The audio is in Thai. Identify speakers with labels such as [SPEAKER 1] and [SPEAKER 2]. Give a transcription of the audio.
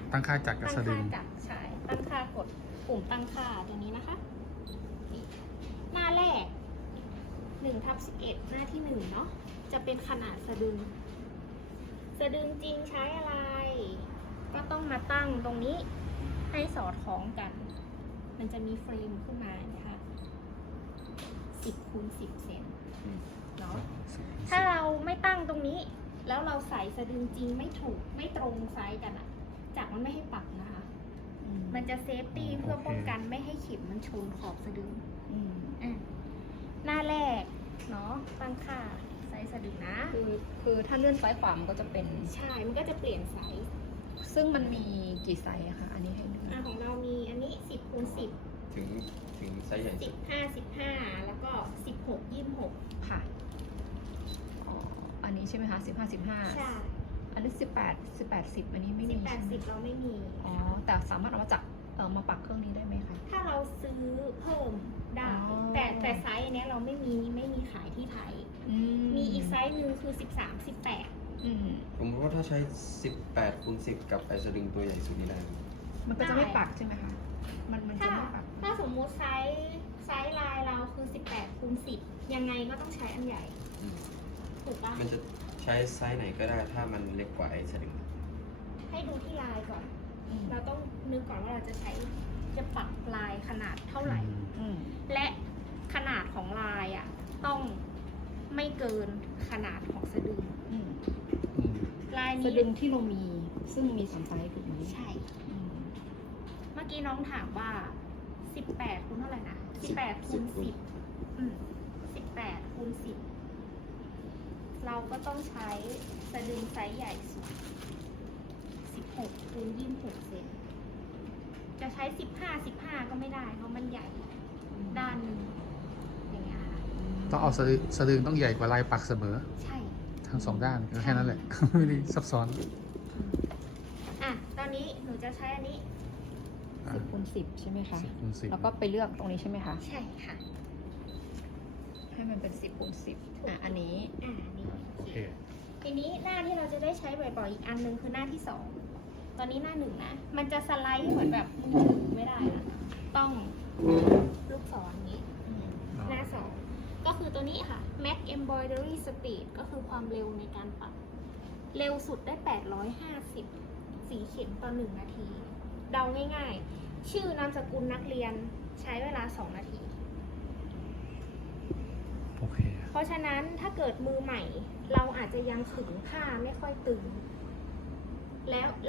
[SPEAKER 1] ตั้งค่าจากกระสดึง
[SPEAKER 2] ตั้งค่าจากใช่ตั้งค่ากดปุ่มตั้งค่าตัวนี้นะคะนี่หน้าแรก1/11หน้าที่1เนาะจะเป็นขนาดสะดึงจริงใช้อะไร ก็ต้องมาตั้งตรงนี้ให้สอดคล้องกัน มันจะมีเฟรมขึ้นมานะคะ10 คูณ 10 เซนเนาะถ้าเราไม่ตั้งตรงนี้ แล้วเราใส่สะดึงจริงไม่ตรงไซส์กันอะจากมันไม่ให้ปักนะคะ มันจะเซฟตี้เพื่อป้องกันไม่ให้เข็มมันชนขอบสะดึงหน้าแรกเนาะตั้งค่าไซส์สะดึงนะ
[SPEAKER 3] คือถ้าเลื่อนซ้ายขวามันก็จะเป็น
[SPEAKER 2] ใช่ มันก็จะเปลี่ยนไซส์
[SPEAKER 3] ซึ่งมันมีกี่ไซส์อะคะ อันนี้ให้ดู
[SPEAKER 2] ของเรามีอันนี้10 คูณ 10
[SPEAKER 4] ถึงไซส์ใหญ่สุด
[SPEAKER 2] 15 แล้วก็16 26
[SPEAKER 3] ค่ะอ๋ออันนี้ใช่ไหมคะ15
[SPEAKER 2] ใช่
[SPEAKER 3] 15อันนี้18 10อันนี้ไม่มีใช่ไหม
[SPEAKER 2] 10 เราไม่มี
[SPEAKER 3] อ๋อแต่สามารถเอามาจากมาปักเครื่องนี้ได้ไหมคะ
[SPEAKER 2] ถ้าเราซื้อเพิ่มได้
[SPEAKER 3] อ๋อ
[SPEAKER 2] แต่ไซส์อันเนี้ยเราไม่มีขายที่ไทย มีอีกไซส์หนึ่งคือ13 18
[SPEAKER 4] ผมว่าถ้าใช้ 18 คูณ 10 กับไอสลิงตัวใหญ่สุดนี่ได้ไหม
[SPEAKER 3] มันก็จะไม่ปักใช่ไหมคะ มันจะ
[SPEAKER 2] ถ้า
[SPEAKER 3] ไม่ปัก
[SPEAKER 2] ถ้าสมมุติไซส์ลายเราคือ18 คูณ 10 ยังไงก็ต้องใช้อันใหญ่
[SPEAKER 4] อืม
[SPEAKER 2] ถูกปะ
[SPEAKER 4] มันจะใช้ไซส์ไหนก็ได้ถ้ามันเล็กกว่าไอสลิง
[SPEAKER 2] ให้ดูที่ลายก่อน เราต้องนึกก่อนว่าเราจะปักลายขนาดเท่าไหร่ และขนาดของลายอ่ะต้องไม่เกินขนาดของสะดึงลาย
[SPEAKER 3] สะ
[SPEAKER 2] นี้
[SPEAKER 3] ดึงที่เรามีซึ่งมี3ไซส์ถูกไหม
[SPEAKER 2] ใช่ เมื่อกี้น้องถามว่า18 คูณเท่าไหร่นะ18 คูณ 10 18 คูณ 10 เราก็ต้องใช้สะดึงไซส์ใหญ่สุด16 คูณ 26 เซนจะใช้15 ก็ไม่ได้เพราะมันใหญ่ด้านหนึงอย่างเงี้ยค่ะ
[SPEAKER 1] ต้องเอาสะดึงต้องใหญ่กว่าลายปักเสมอ
[SPEAKER 2] ใช่
[SPEAKER 1] ทั้งสองด้านก็แค่นั้นแหละ ไม่ได้ซับซ้อน
[SPEAKER 2] ตอนนี้หนูจะใช้อันนี้
[SPEAKER 3] 10 คูณ 10ใช่ไหมคะ
[SPEAKER 1] 10 คูณ 10
[SPEAKER 3] แล้วก็ไปเลือกตรงนี้ใช่ไหมคะ
[SPEAKER 2] ใช่ค่ะ
[SPEAKER 3] ให้มันเป็น10 คูณ 10อันนี้
[SPEAKER 2] นี่
[SPEAKER 1] โอเค
[SPEAKER 2] ทีนี้หน้าที่เราจะได้ใช้บ่อยๆอีกอันหนึงคือหน้าที่ 2 ตอนนี้หน้า 1นะ มันจะสไลด์ให้เหมือนแบบมือถือไม่ได้นะต้องลูกศรอย่างนี้ หน้า 2 ก็คือตัวนี้ค่ะ Max Embroidery Speed ก็คือความเร็วในการปัก เร็วสุดได้ 850 4 เข็มต่อ 1 นาที เดาง่ายๆ ชื่อนามสกุลนักเรียนใช้เวลา 2 นาที
[SPEAKER 1] โอเค
[SPEAKER 2] เพราะฉะนั้นถ้าเกิดมือใหม่ เราอาจจะยังขึงผ้าไม่ค่อยตึงแล้ว